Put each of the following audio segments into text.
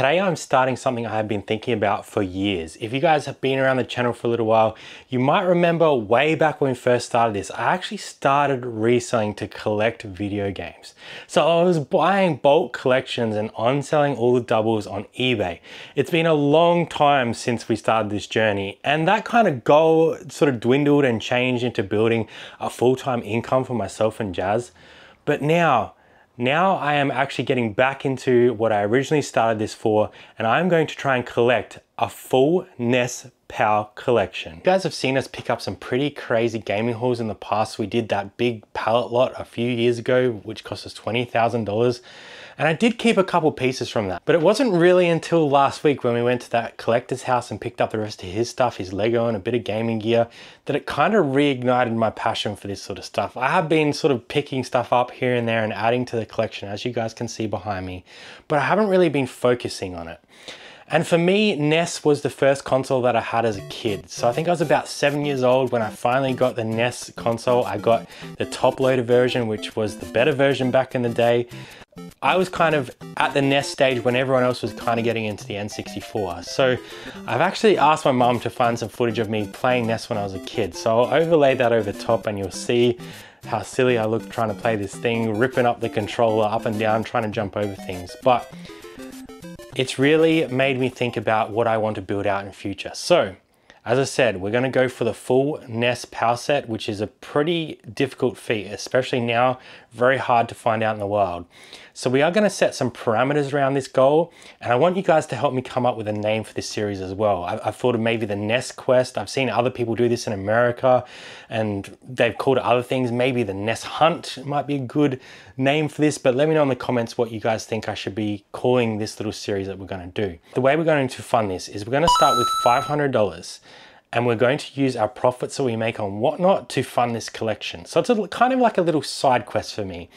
today I'm starting something I have been thinking about for years. If you guys have been around the channel for a little while, you might remember way back when we first started this, I actually started reselling to collect video games. So I was buying bulk collections and on-selling all the doubles on eBay. It's been a long time since we started this journey, and that kind of goal sort of dwindled and changed into building a full-time income for myself and Jazz. But now I am actually getting back into what I originally started this for, and I'm going to try and collect a full NES PAL collection. You guys have seen us pick up some pretty crazy gaming hauls in the past. We did that big pallet lot a few years ago, which cost us $20,000. And I did keep a couple pieces from that. But it wasn't really until last week when we went to that collector's house and picked up the rest of his stuff, his Lego and a bit of gaming gear, that it kind of reignited my passion for this sort of stuff. I have been sort of picking stuff up here and there and adding to the collection, as you guys can see behind me, but I haven't really been focusing on it. And for me, NES was the first console that I had as a kid. So I think I was about 7 years old when I finally got the NES console. I got the top loader version, which was the better version back in the day. I was kind of at the NES stage when everyone else was kind of getting into the N64. So I've actually asked my mum to find some footage of me playing NES when I was a kid. So I'll overlay that over top and you'll see how silly I look trying to play this thing, ripping up the controller up and down, trying to jump over things. But it's really made me think about what I want to build out in future. So, as I said, we're going to go for the full NES PAL set, which is a pretty difficult feat, especially now, very hard to find out in the wild. So we are going to set some parameters around this goal, and I want you guys to help me come up with a name for this series as well. I've thought of maybe the NES Quest. I've seen other people do this in America, and they've called it other things. Maybe the NES Hunt might be a good name for this, but let me know in the comments what you guys think I should be calling this little series that we're going to do. The way we're going to fund this is we're going to start with $500, and we're going to use our profits that we make on Whatnot to fund this collection. So it's kind of like a little side quest for me.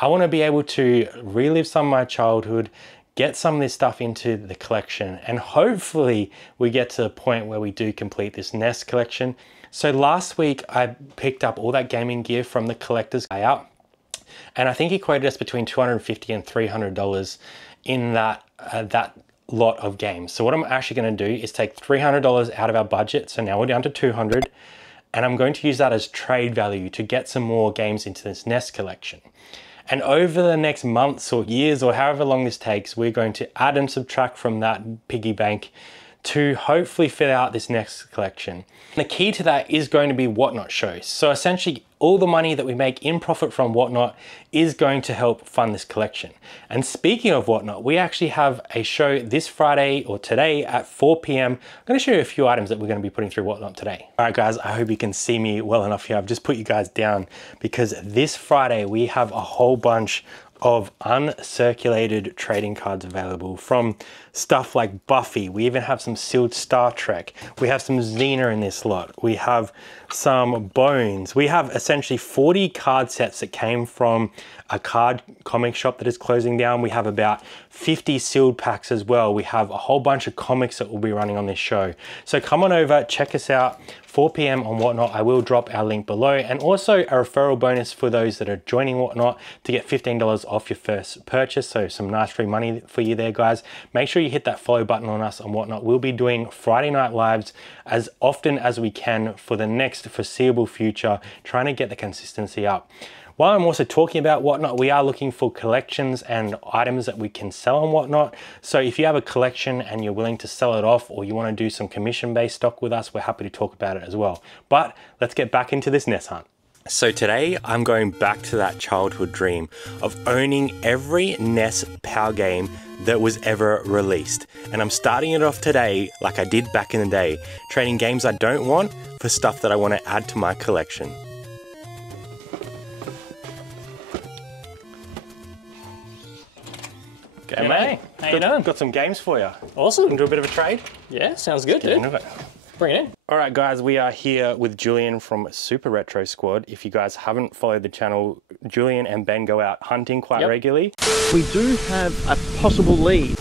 I want to be able to relive some of my childhood, get some of this stuff into the collection, and hopefully we get to the point where we do complete this NES collection. So last week I picked up all that gaming gear from the collector's layout, and I think he quoted us between $250 and $300 in that lot of games. So what I'm actually going to do is take $300 out of our budget. So now we're down to $200, and I'm going to use that as trade value to get some more games into this NES collection. And over the next months or years or however long this takes, we're going to add and subtract from that piggy bank to hopefully fill out this next collection. And the key to that is going to be Whatnot shows. So essentially all the money that we make in profit from Whatnot is going to help fund this collection. And speaking of Whatnot, we actually have a show this Friday or today at 4 p.m. I'm going to show you a few items that we're going to be putting through Whatnot today. All right guys, I hope you can see me well enough here. I've just put you guys down because this Friday we have a whole bunch of uncirculated trading cards available, from stuff like Buffy. We even have some sealed Star Trek. We have some Xena in this lot. We have some Bones. We have essentially 40 card sets that came from a card comic shop that is closing down. We have about 50 sealed packs as well. We have a whole bunch of comics that will be running on this show. So come on over, check us out, 4 p.m. on Whatnot. I will drop our link below, and also a referral bonus for those that are joining Whatnot to get $15 off your first purchase. So some nice free money for you there, guys. Make sure you hit that follow button on us on Whatnot. We'll be doing Friday night lives as often as we can for the next foreseeable future, trying to get the consistency up. While I'm also talking about Whatnot, we are looking for collections and items that we can sell on Whatnot. So if you have a collection and you're willing to sell it off, or you want to do some commission-based stock with us, we're happy to talk about it as well. But let's get back into this NES hunt. So today I'm going back to that childhood dream of owning every NES PAL game that was ever released. And I'm starting it off today like I did back in the day, trading games I don't want for stuff that I want to add to my collection. Hey mate, how you doing? Got some games for you. Awesome. Do a bit of a trade? Yeah, sounds good, dude. Bring it in. All right, guys, we are here with Julian from Super Retro Squad. If you guys haven't followed the channel, Julian and Ben go out hunting quite regularly. We do have a possible lead.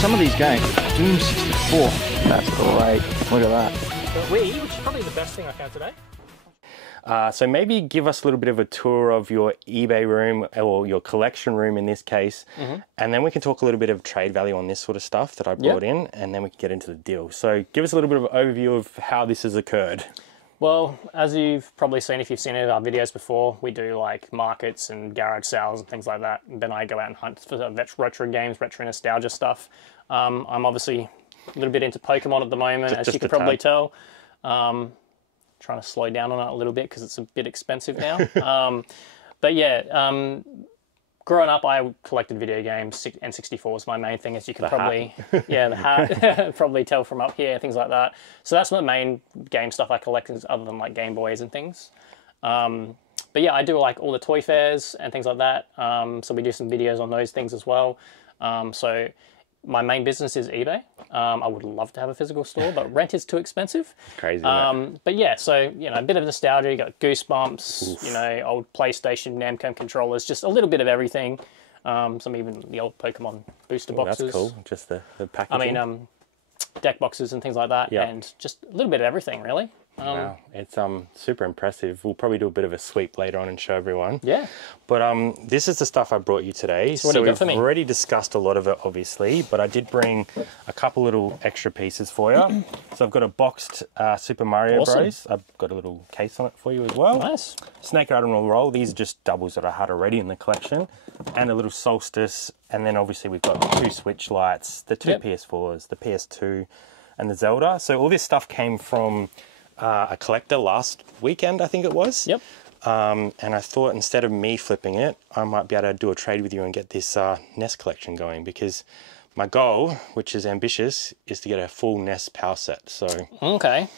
Some of these games, Doom 64. That's great. Look at that. Wii, which is probably the best thing I found today. So maybe give us a little bit of a tour of your eBay room or your collection room in this case, and then we can talk a little bit of trade value on this sort of stuff that I brought in, and then we can get into the deal. So give us a little bit of an overview of how this has occurred. Well, as you've probably seen, if you've seen any of our videos before, we do like markets and garage sales and things like that. And then I go out and hunt for retro games, retro nostalgia stuff. I'm obviously a little bit into Pokemon at the moment, as you can probably tell. Trying to slow down on it a little bit because it's a bit expensive now. But yeah, growing up, I collected video games. N64 was my main thing, as you can probably, the hat, probably tell from up here, things like that. So that's my main game stuff I collect, other than like Game Boys and things. But yeah, I do like all the toy fairs and things like that. So we do some videos on those things as well. So my main business is eBay. I would love to have a physical store, but rent is too expensive. Crazy. But yeah, so, you know, a bit of nostalgia. You got Goosebumps, you know, old PlayStation, Namco controllers, just a little bit of everything. Some even the old Pokemon booster boxes. That's cool. Just the packaging. I mean, deck boxes and things like that, and just a little bit of everything, really. Wow, it's super impressive. We'll probably do a bit of a sweep later on and show everyone. Yeah. But this is the stuff I brought you today. So what do you got for me? We've already discussed a lot of it, obviously, but I did bring a couple little extra pieces for you. So I've got a boxed Super Mario Bros. I've got a little case on it for you as well. Nice. Snake Admiral Roll. These are just doubles that I had already in the collection. And a little Solstice. And then obviously we've got 2 Switch lights, the 2 PS4s, the PS2, and the Zelda. So all this stuff came from a collector last weekend, I think it was. Yep. And I thought instead of me flipping it, I might be able to do a trade with you and get this NES collection going, because my goal, which is ambitious, is to get a full NES power set. So okay,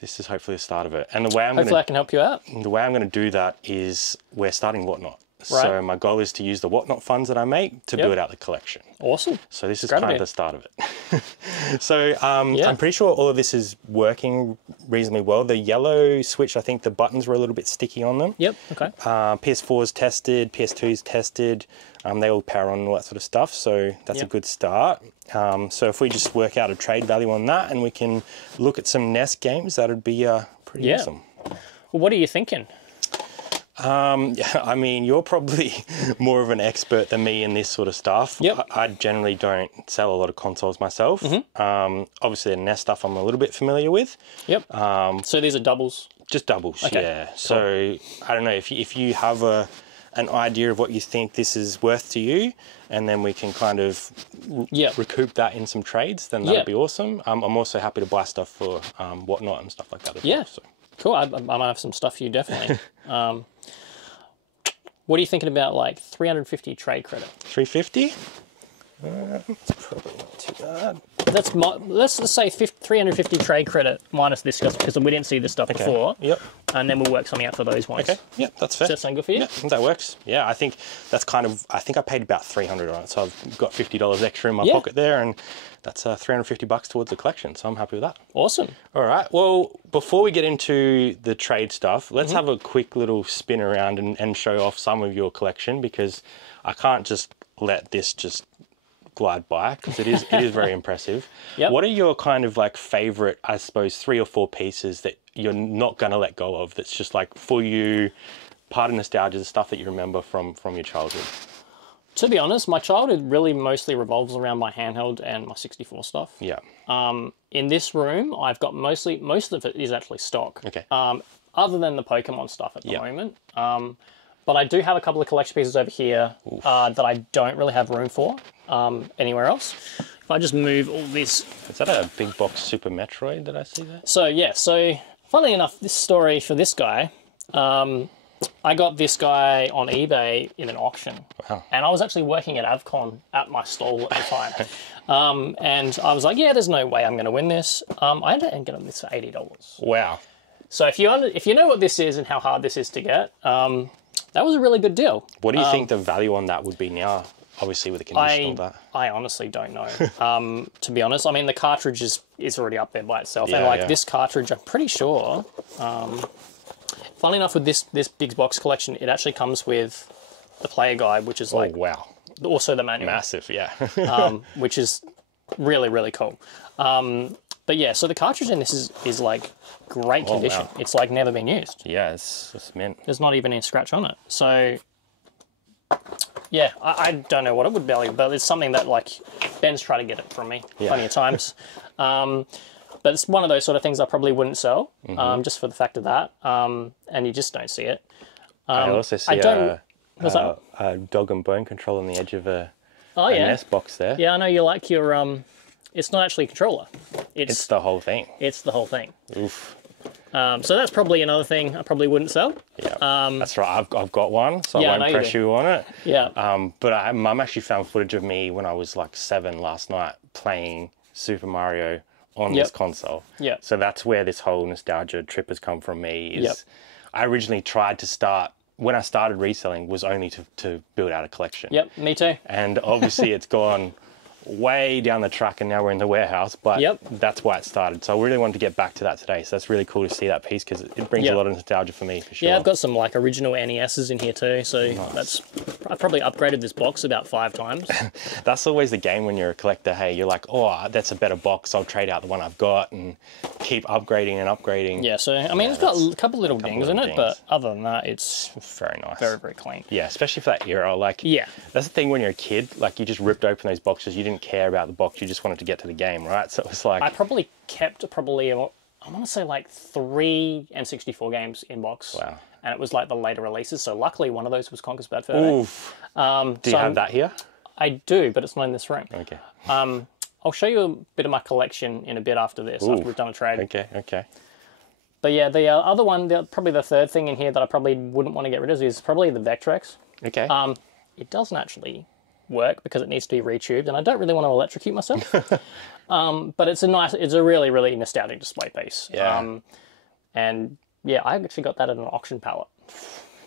this is hopefully the start of it. And the way I can help you out. The way I'm going to do that is we're starting Whatnot. Right. So my goal is to use the Whatnot funds that I make to build out the collection. Awesome. So this is kind of the start of it. So I'm pretty sure all of this is working reasonably well. The yellow Switch, I think the buttons were a little bit sticky on them. Yep, okay. PS4's tested, PS2's tested. They all power on and all that sort of stuff. So that's a good start. So if we just work out a trade value on that and we can look at some NES games, that'd be pretty awesome. Well, what are you thinking? I mean, you're probably more of an expert than me in this sort of stuff. Yep. I generally don't sell a lot of consoles myself. Obviously, the NES stuff I'm a little bit familiar with. Yep. So these are doubles? Just doubles, okay. Yeah. So I don't know, if you have an idea of what you think this is worth to you, and then we can kind of recoup that in some trades, then that'd be awesome. I'm also happy to buy stuff for Whatnot and stuff like that as well. So. Cool. I might have some stuff for you, definitely. What are you thinking about, like 350 trade credit? 350? It's probably not too bad. Let's just say 350 trade credit minus this stuff, because we didn't see this stuff before. Yep. And then we'll work something out for those ones. Okay. Yep, that's fair. Does that sound good for you? Yeah, that works. Yeah, I think that's I think I paid about $300 on it, so I've got $50 extra in my pocket there, and that's $350 towards the collection, so I'm happy with that. Awesome. All right, well, before we get into the trade stuff, let's have a quick little spin around and show off some of your collection, because I can't just let this just glide by, because it is very impressive. Yep. What are your kind of like favorite, I suppose, 3 or 4 pieces that you're not going to let go of, that's just like for you, part of nostalgia, the stuff that you remember from your childhood? To be honest, my childhood really mostly revolves around my handheld and my 64 stuff. Yeah. In this room, I've got most of it is actually stock. Okay. Other than the Pokemon stuff at the moment. But I do have a couple of collection pieces over here that I don't really have room for anywhere else. If I just move all this... Is that a big box Super Metroid that I see there? So, yeah. So, funnily enough, this story for this guy... I got this guy on eBay in an auction. Wow. And I was actually working at Avcon at my stall at the time. And I was like, yeah, there's no way I'm going to win this. I ended up getting this for $80. Wow. So if you know what this is and how hard this is to get, that was a really good deal. What do you think the value on that would be now, obviously with the condition of that? I honestly don't know, to be honest. I mean, the cartridge is already up there by itself. And this cartridge, I'm pretty sure... Funnily enough, with this big box collection, it actually comes with the player guide, which is like also the manual. Massive, yeah. Which is really, really cool. But yeah, so the cartridge in this is like great condition. wow. It's like never been used. Yeah, it's mint. There's not even a scratch on it. So yeah, I don't know what it would be, but it's something that like Ben's tried to get it from me plenty of times. But it's one of those sort of things I probably wouldn't sell, just for the fact of that. And you just don't see it. I also see a dog and bone control on the edge of a NES box there. Yeah, I know you like your it's not actually a controller. It's the whole thing. It's the whole thing. Oof. So that's probably another thing I probably wouldn't sell. Yeah, that's right. I've got one, so Yeah, I won't press you on it. Yeah. But Mum actually found footage of me when I was like 7 last night playing Super Mario on this console. Yeah. So that's where this whole nostalgia trip has come from me. Is I originally tried to start, when I started reselling, was only to build out a collection. Yep, me too. And obviously it's gone way down the track and now we're in the warehouse, but that's why it started. So I really wanted to get back to that today. So that's really cool to see that piece because it brings a lot of nostalgia for me, for sure. Yeah, I've got some like original NESs in here too. So I've probably upgraded this box about 5 times. That's always the game when you're a collector. Hey, you're like, oh, that's a better box. I'll trade out the one I've got and keep upgrading and upgrading. Yeah, so I mean, it's got a couple little dings in it, but other than that, it's very nice. Very, very clean. Yeah, especially for that era. Like, that's the thing when you're a kid, like you just ripped open those boxes. You didn't care about the box. You just wanted to get to the game, right? So it was like... I probably kept I want to say like 3 N64 games in box. Wow. And it was like the later releases. So luckily one of those was Conker's Bad Fur Day. Oof. Do you have that here? I do, but it's not in this room. Okay. I'll show you a bit of my collection in a bit after this, after we've done a trade. Okay. But yeah, the other one, probably the third thing in here that I probably wouldn't want to get rid of is probably the Vectrex. Okay. It doesn't actually work because it needs to be retubed, and I don't really want to electrocute myself. But it's a really, really nostalgic display piece. Yeah. And yeah, I actually got that at an auction pallet.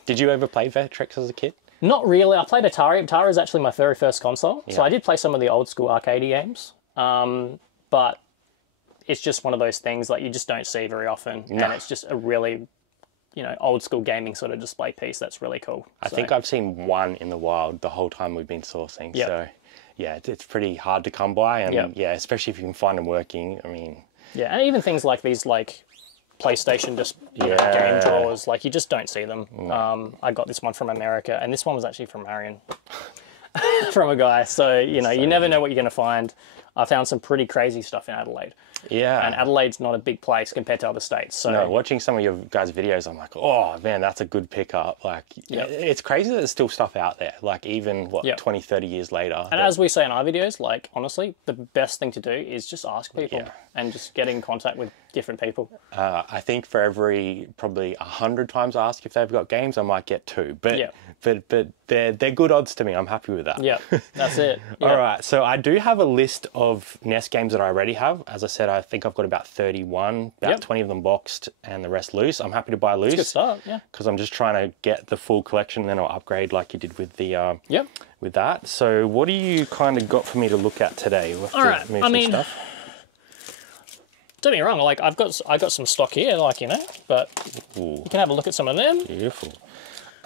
Did you ever play Vectrex as a kid? Not really. I played Atari. Atari is actually my very first console. So I did play some of the old school arcade games. But it's just one of those things like you just don't see very often. And it's just a really, old school gaming sort of display piece that's really cool. I think I've seen one in the wild the whole time we've been sourcing. Yep. So yeah, it's pretty hard to come by. And yeah, especially if you can find them working. I mean... Yeah, and even things like these like PlayStation game drawers, like you just don't see them. I got this one from America, and this one was actually from Marion. From a guy. So, you never know what you're going to find. I found some pretty crazy stuff in Adelaide. Yeah. And Adelaide's not a big place compared to other states. So no, watching some of your guys' videos, I'm like, oh man, that's a good pickup. Like, it's crazy that there's still stuff out there. Like even 20, 30 years later. And as we say in our videos, like honestly, the best thing to do is just ask people and just get in contact with different people. I think for every probably 100 times I ask if they've got games, I might get 2. But they're good odds to me. I'm happy with that. Yeah, that's it. All right, so I do have a list of NES games that I already have. As I said, I think I've got about 31, about 20 of them boxed and the rest loose. I'm happy to buy loose. That's a good start, yeah. Because I'm just trying to get the full collection and then I'll upgrade like you did with the with that. So what do you kind of got for me to look at today? We'll have to move some stuff. Don't get me wrong, like I got some stock here, like but you can have a look at some of them. Beautiful.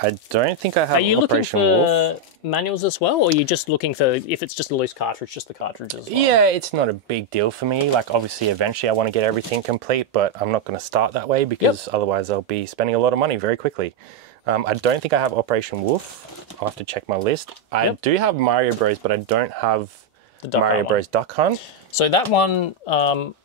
I don't think I have Are you Operation looking for Wolf. manuals as well, or are you just looking for, if it's just a loose cartridge, just the cartridge as well? Yeah, it's not a big deal for me. Like, obviously, eventually I want to get everything complete, but I'm not going to start that way because otherwise I'll be spending a lot of money very quickly. I don't think I have Operation Wolf. I'll have to check my list. I do have Mario Bros, but I don't have the Mario Bros Duck Hunt. So that one, I'm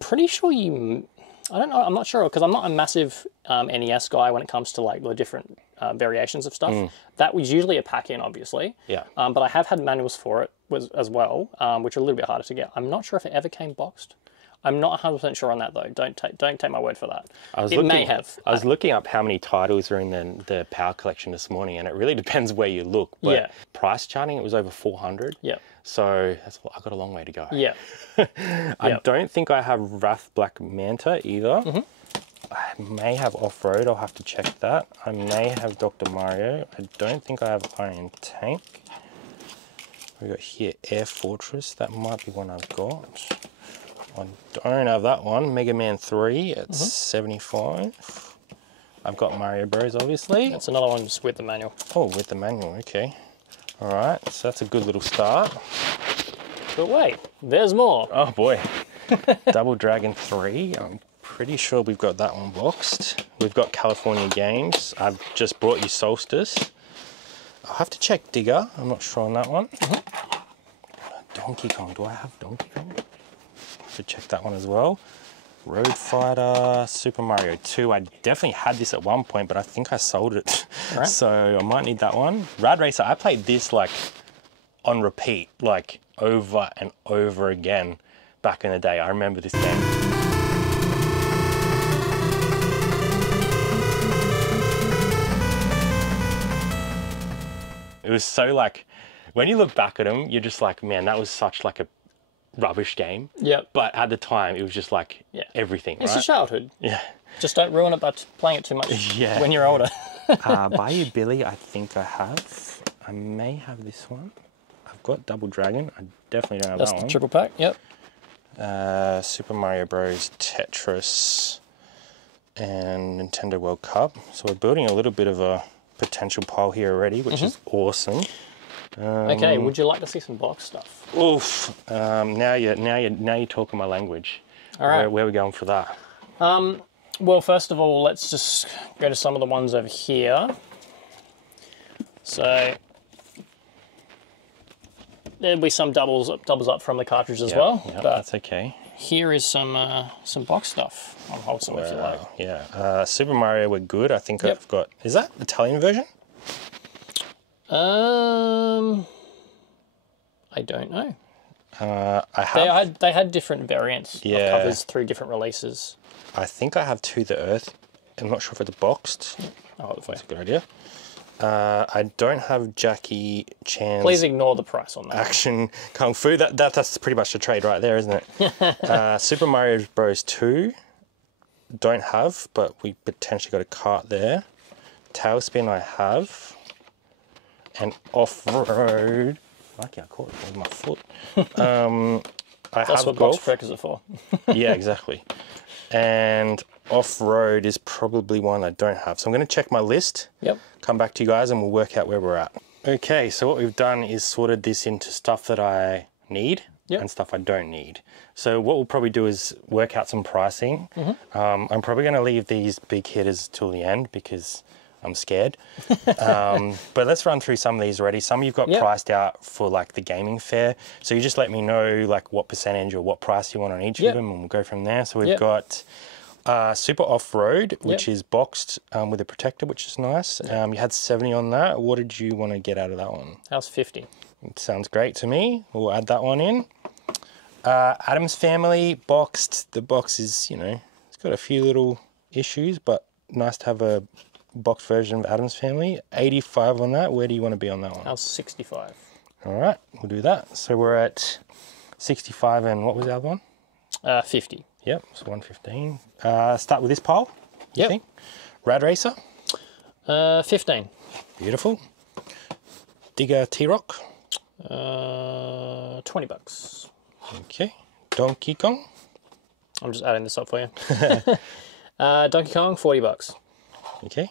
pretty sure I don't know, I'm not sure, because I'm not a massive NES guy when it comes to like the different variations of stuff. That was usually a pack-in, obviously. Yeah. But I have had manuals for it as well, which are a little bit harder to get. I'm not sure if it ever came boxed. I'm not 100% sure on that though. Don't take my word for that. It may have. I was looking up how many titles are in the Power Collection this morning, and it really depends where you look. But price charting, it was over 400. Yeah. So I've got a long way to go. Yeah. I don't think I have Wrath Black Manta either. I may have Off-Road. I'll have to check that. I may have Dr. Mario. I don't think I have Iron Tank. We got here Air Fortress. That might be one I've got. I don't have that one. Mega Man 3 at 75. I've got Mario Bros, obviously. That's another one just with the manual. Oh, with the manual, okay. All right, so that's a good little start. But wait, there's more. Oh boy. Double Dragon 3. I'm pretty sure we've got that one boxed. We've got California Games. I've just brought you Solstice. I'll have to check Digger. I'm not sure on that one. Donkey Kong. Do I have Donkey Kong? To check that one as well. Road Fighter, Super Mario 2. I definitely had this at one point, but I think I sold it. Right. So I might need that one. Rad Racer, I played this like on repeat, like over and over again back in the day. I remember this game. It was so like, when you look back at them, you're just like, man, that was such like a rubbish game. Yep. But at the time, it was just like everything, It's right? your childhood. Yeah. Just don't ruin it by playing it too much Yeah. when you're older. Bayou Billy, I think I have. I may have this one. I've got Double Dragon. I definitely don't have That's that the one. triple pack, yep. Super Mario Bros, Tetris, and Nintendo World Cup. So we're building a little bit of a potential pile here already, which is awesome. Okay, would you like to see some box stuff? Oof! Now you're talking my language. All right. Where are we going for that? Well, first of all, let's just go to some of the ones over here. So there'll be some doubles up from the cartridge as well. Yeah, but that's okay. here is some box stuff. I'll hold some if you like. Yeah. Super Mario were good. I think Yep. I've got. Is that Italian version? I don't know. I have. They had different variants Yeah. of covers through different releases. I think I have To the Earth. I'm not sure if it's boxed. Oh, That's a good idea. I don't have Jackie Chan's please ignore the price on that. Action Kung Fu. That's pretty much the trade right there, isn't it? Super Mario Bros. 2. Don't have, but we potentially got a cart there. Tailspin I have. And Off-Road. Lucky I caught it with my foot. That's have what Golf. box breakers are for. Yeah, exactly. And Off-Road is probably one I don't have. So I'm going to check my list, Yep. come back to you guys, and we'll work out where we're at. Okay, so what we've done is sorted this into stuff that I need Yep. and stuff I don't need. So what we'll probably do is work out some pricing. I'm probably going to leave these big hitters till the end because I'm scared. But let's run through some of these already. Some you've got Yep. priced out for like the gaming fair. So you just let me know like what percentage or what price you want on each Yep. of them, and we'll go from there. So we've Yep. got Super Off-Road, which Yep. is boxed with a protector, which is nice. You had 70 on that. What did you want to get out of that one? How's 50? It sounds great to me. We'll add that one in. Adam's Family boxed. The box is, it's got a few little issues, but nice to have a boxed version of Adam's Family. 85 on that. Where do you want to be on that one? How's 65? All right, we'll do that. So we're at 65 and what was the other one? 50. Yep, so 115. Start with this pile, you Yep. think? Rad Racer, 15. beautiful. Digger T-Rock, 20 bucks. okay. Donkey Kong, I'm just adding this up for you. Donkey Kong, 40 bucks. okay.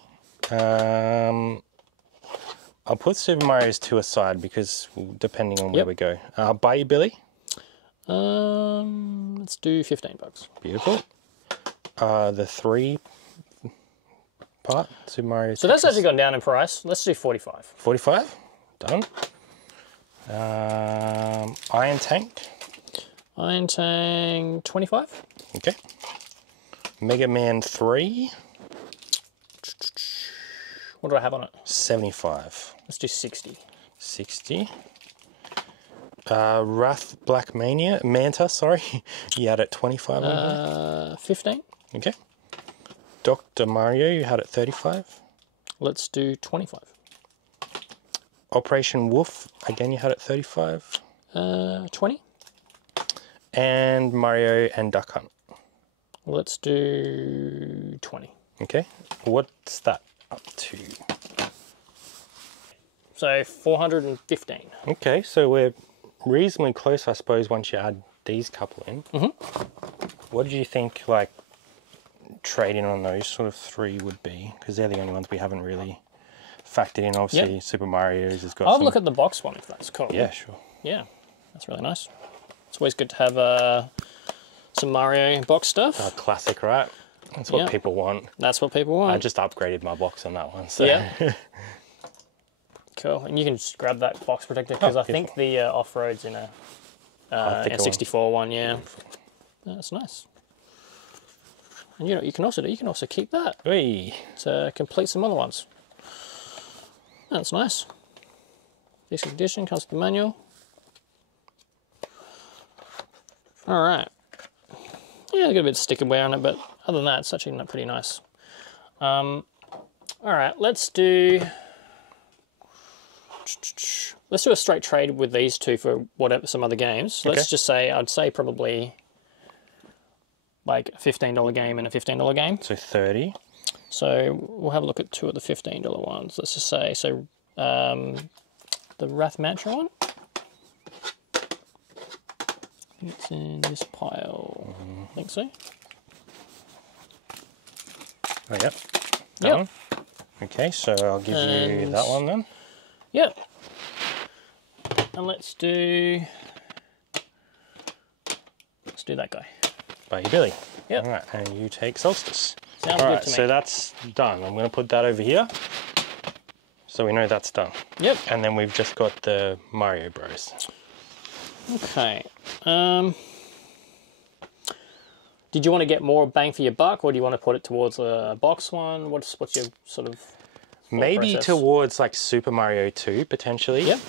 I'll put Super Mario's 2 aside because depending on where Yep. we go. Bayou Billy, Let's do 15 bucks. beautiful. The 3 part, Super Mario. So that's actually gone down in price. Let's do 45. 45, done. Iron Tank, Iron Tank, 25. okay. Mega Man 3, What do I have on it? 75. Let's do 60. 60. Wrath Black Manta, sorry. You had it 25 on here. 15. Okay. Dr. Mario, you had it 35. Let's do 25. Operation Wolf, again you had it 35. 20. And Mario and Duck Hunt. Let's do 20. Okay. What's that up to? So 415. Okay, so we're reasonably close, I suppose, once you add these couple in. What do you think, like, trading on those sort of 3 would be? Because they're the only ones we haven't really factored in. Obviously, Super Mario's has got I'll some... look at the box one if that's cool. Yeah, sure. Yeah, that's really nice. It's always good to have Some Mario box stuff. Classic, right? That's what Yeah. people want. That's what people want. I just upgraded my box on that one. So. Yeah. Cool. And you can just grab that box protector because I think the off-road's in a N64 one. Yeah. That's nice. And you know, you can also keep that Whee. to complete some other ones. That's nice. Basic edition comes with the manual. All right. Yeah, got a bit of sticker wear on it, but other than that, it's actually not pretty nice. All right, let's do a straight trade with these two for whatever some other games. Okay. Let's just say I'd say probably like a $15 game and a $15 game. So 30. So we'll have a look at two of the $15 ones. Let's just say the Wrath Mantra one. It's in this pile. I think so. Oh, yep. That Yep. one. Okay, so I'll give you that one then. Yep. And let's do that guy. Buddy Billy. Yep. All right, and you take Solstice. Sounds All good right, to me. so that's done. I'm going to put that over here. So we know that's done. Yep. And then we've just got the Mario Bros. Okay. Did you want to get more bang for your buck, or do you want to put it towards a box one? What's your sort of Maybe process? towards like Super Mario 2 potentially. Yep.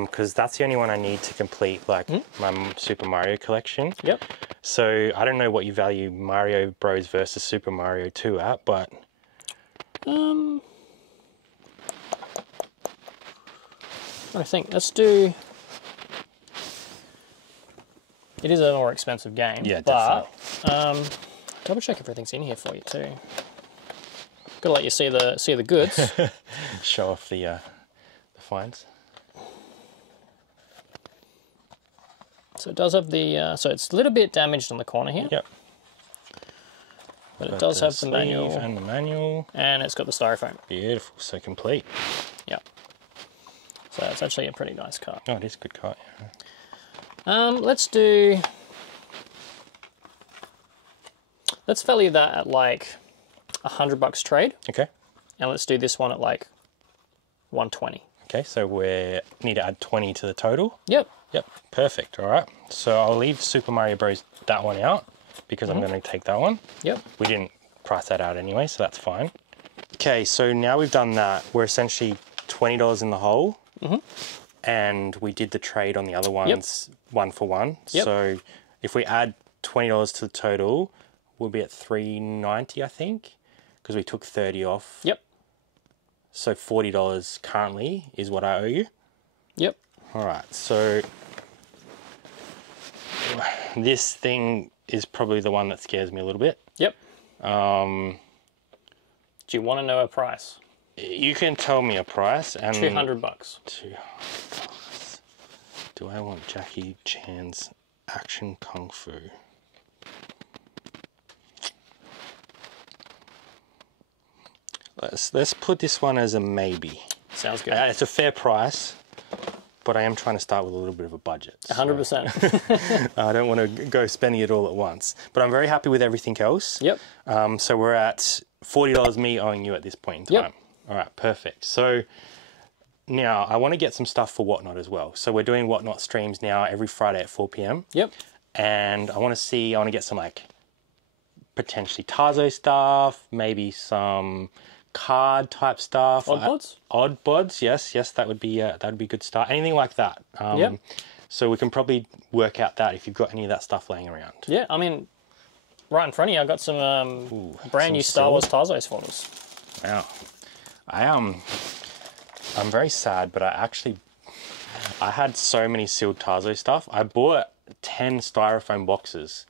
Because that's the only one I need to complete like my Super Mario collection. Yep. So I don't know what you value Mario Bros versus Super Mario 2 at, but I think let's do. It is a more expensive game. Yeah, but double check everything's in here for you too. Gotta let you see the goods. show off the finds. So it does have the. So it's a little bit damaged on the corner here. Yep. But it Got does have the sleeve manual, and the manual. and it's got the styrofoam. Beautiful, so complete. Yeah. So it's actually a pretty nice car. Oh, it is a good car. Yeah. Let's value that at like $100 trade, Okay. and let's do this one at like 120. Okay, so we need to add 20 to the total. Yep. Yep, perfect. All right. So I'll leave Super Mario Bros. That one out because I'm going to take that one. Yep. We didn't price that out anyway, so that's fine. Okay, so now we've done that. We're essentially $20 in the hole. And we did the trade on the other ones, one for one. Yep. So if we add $20 to the total, we'll be at $3.90, I think, because we took 30 off. Yep. So $40 currently is what I owe you. Yep. All right, so this thing is probably the one that scares me a little bit. Yep. Do you want to know a price? You can tell me a price. And $200. $200. Do I want Jackie Chan's Action Kung Fu? Let's put this one as a maybe. Sounds good. It's a fair price, but I am trying to start with a little bit of a budget. So 100%. I don't want to go spending it all at once. But I'm very happy with everything else. Yep. So we're at $40 me owing you at this point in time. Yep. All right, perfect. So now I want to get some stuff for Whatnot as well. So we're doing Whatnot streams now every Friday at 4 p.m. Yep. And I want to get some like potentially Tarzo stuff, maybe some card type stuff. Odd bods? Odd bods, yes, that would be a good start. Anything like that. Yep. So we can probably work out that if you've got any of that stuff laying around. Yeah, I mean, right in front of you, I got some brand new Star Wars Tarzos for us. Wow. I'm very sad, but I had so many sealed Tarzo stuff. I bought 10 styrofoam boxes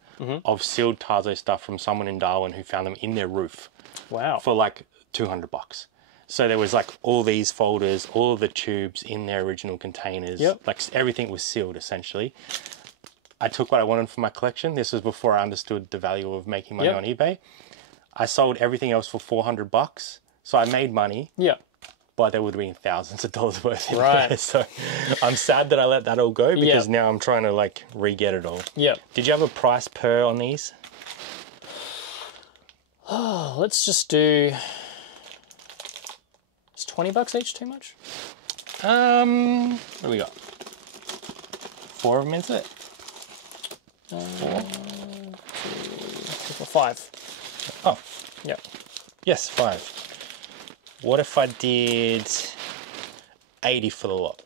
of sealed Tarzo stuff from someone in Darwin who found them in their roof. Wow. For like $200. So there was like all these folders, all of the tubes in their original containers. Yep. Like everything was sealed essentially. I took what I wanted for my collection. This was before I understood the value of making money on eBay. I sold everything else for $400. So I made money. Yeah. but there would have been thousands of dollars worth in Right. there. So I'm sad that I let that all go because Yep. now I'm trying to like re-get it all. Yep. Did you have a price per on these? Oh, let's just do. Is $20 each too much? What do we got? 4 of them, is it? 4? 5. Oh, Yep. yes, 5. What if I did 80 for the lot?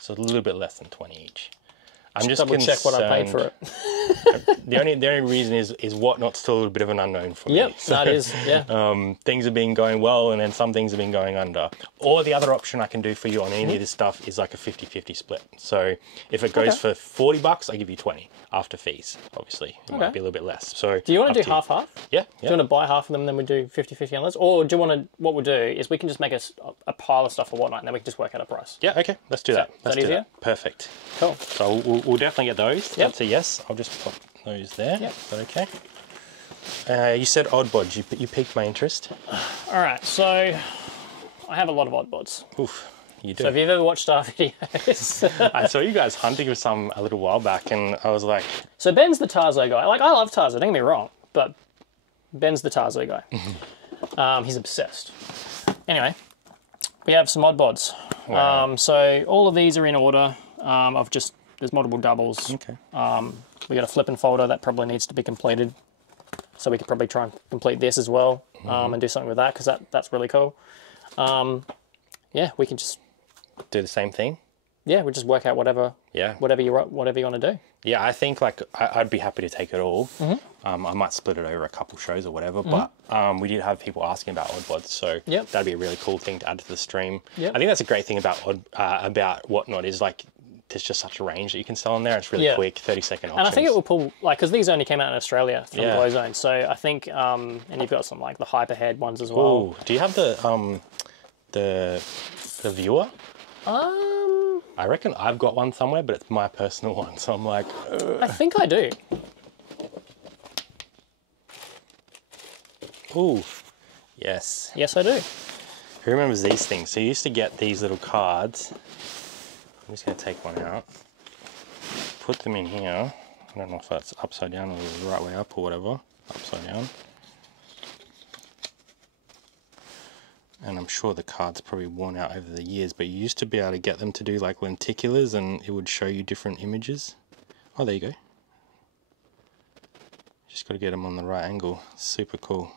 So a little bit less than 20 each. I'm just Double check what I paid for concerned- it. The only reason is Whatnot's still a little bit of an unknown for me. Yep, that is, yeah. Things have been going well and then some things have been going under. Or the other option I can do for you on any of this stuff is like a 50-50 split. So if it goes for $40, I give you 20 after fees, obviously. It might be a little bit less. So Do you want up to do you. half-half? Yeah. Do you want to buy half of them and then we do 50-50 on this? Or do you want to, what we'll do is we can just make a pile of stuff for Whatnot and then we can just work out a price. Yeah, okay, let's do that. Let's that do easier? that. Perfect. Cool. So we'll definitely get those. Yep. That's a yes. I'll just pop those there. Yep. Is that okay? You said odd bods. You piqued my interest. All right, so I have a lot of odd bods. Oof, you do. So if you've ever watched our videos, I saw you guys hunting with some a little while back, and I was like, so Ben's the Tarzo guy. Like, I love Tarzo, don't get me wrong, but Ben's the Tarzo guy. He's obsessed. Anyway, we have some odd bods. Wow. So all of these are in order. There's multiple doubles. okay. We got a flip and folder that probably needs to be completed. So we could probably try and complete this as well and do something with that because that's really cool. Yeah, we can just Do the same thing. we just work out whatever Yeah. you want to do. Yeah, I think like I'd be happy to take it all. I might split it over a couple shows or whatever, but we did have people asking about odd bods, so Yep. that'd be a really cool thing to add to the stream. Yep. I think that's a great thing about about Whatnot is like there's just such a range that you can sell on there. It's really Yeah. quick, 30-second options. And I think it will pull, like, because these only came out in Australia from Yeah. Glowzone, so I think, and you've got some, like, the Hyperhead ones as well. Ooh, do you have the viewer? I reckon I've got one somewhere, but it's my personal one, so I'm like, I think I do. ooh, yes. Yes, I do. Who remembers these things? So you used to get these little cards. I'm just going to take one out, put them in here. I don't know if that's upside down or the right way up or whatever. Upside down. And I'm sure the card's probably worn out over the years, but you used to be able to get them to do like lenticulars and it would show you different images. Oh, there you go. Just got to get them on the right angle. Super cool.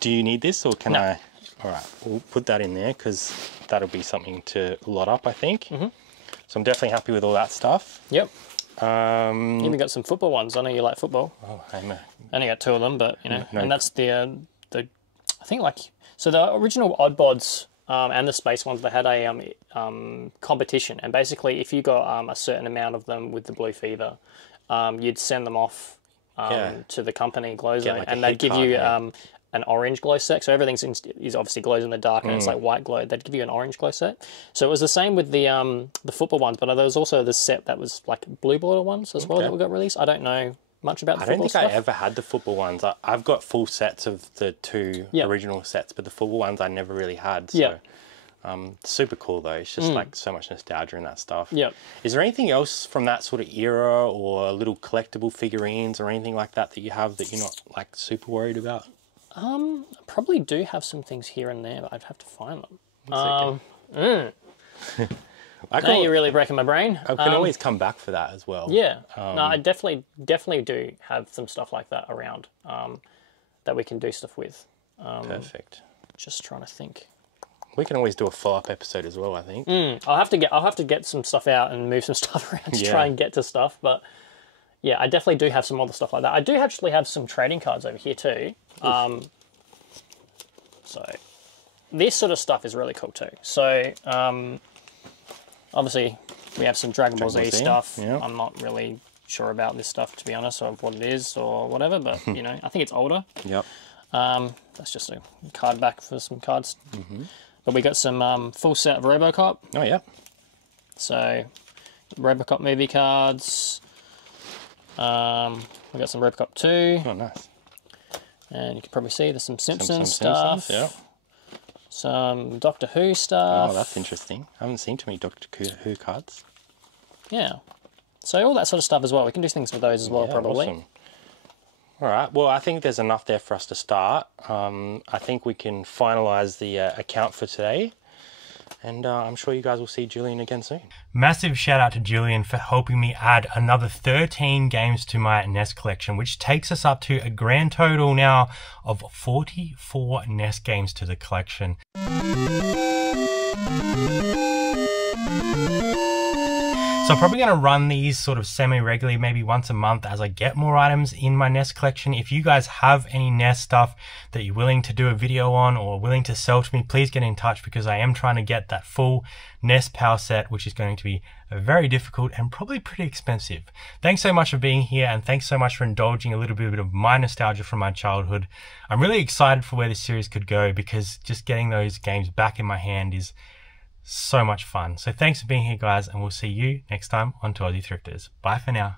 Do you need this or can I? All right, we'll put that in there because that'll be something to lot up, I think. So I'm definitely happy with all that stuff. Yep. Even got some football ones. I know you like football. Oh, I'm I only got 2 of them, but, you know, No. and that's the I think, like, so the original odd bods and the space ones, they had a competition. And basically, if you got a certain amount of them with the Blue Fever, you'd send them off to the company Glowzone, like a and hit they'd give card, you yeah. an orange glow set. So everything is obviously glows in the dark, and it's like white glow. They'd give you an orange glow set. So it was the same with the football ones, but there was also the set that was like blue border ones as well that we got released. I don't know much about the I don't football think stuff. I ever had the football ones. I've got full sets of the 2 Yep. original sets, but the football ones I never really had. So. Yep. Super cool though. It's just like so much nostalgia in that stuff. Yep. Is there anything else from that sort of era or little collectible figurines or anything like that that you have that you're not like super worried about? I probably do have some things here and there, but I'd have to find them. Okay. I Now you're can, really breaking my brain. I can always come back for that as well. Yeah. No, I definitely do have some stuff like that around that we can do stuff with. Perfect. Just trying to think. We can always do a follow-up episode as well, I think. I'll have to get some stuff out and move some stuff around to Yeah. try and get to stuff. But yeah, I definitely do have some other stuff like that. I do actually have some trading cards over here too. So this sort of stuff is really cool too. So obviously we have some Dragon Ball Z stuff. yeah. I'm not really sure about this stuff, to be honest, or what it is or whatever. But you know, I think it's older. Yep. That's just a card back for some cards. But we got some full set of RoboCop. Oh, yeah. So, RoboCop movie cards. We got some RoboCop 2. Oh, nice. And you can probably see there's some Simpsons stuff. Yeah. Some Doctor Who stuff. Oh, that's interesting. I haven't seen too many Doctor Who cards. Yeah. So all that sort of stuff as well. We can do things with those as well, probably. Awesome. All right, well, I think there's enough there for us to start. I think we can finalize the account for today. And I'm sure you guys will see Julian again soon. Massive shout out to Julian for helping me add another 13 games to my NES collection, which takes us up to a grand total now of 44 NES games to the collection. So I'm probably going to run these sort of semi-regularly, maybe once a month as I get more items in my NES collection. If you guys have any NES stuff that you're willing to do a video on or willing to sell to me, please get in touch, because I am trying to get that full NES Power set, which is going to be very difficult and probably pretty expensive. Thanks so much for being here, and thanks so much for indulging a little bit of my nostalgia from my childhood. I'm really excited for where this series could go, because just getting those games back in my hand is so much fun. So thanks for being here, guys, and we'll see you next time on 2 Aussie Thrifters. Bye for now.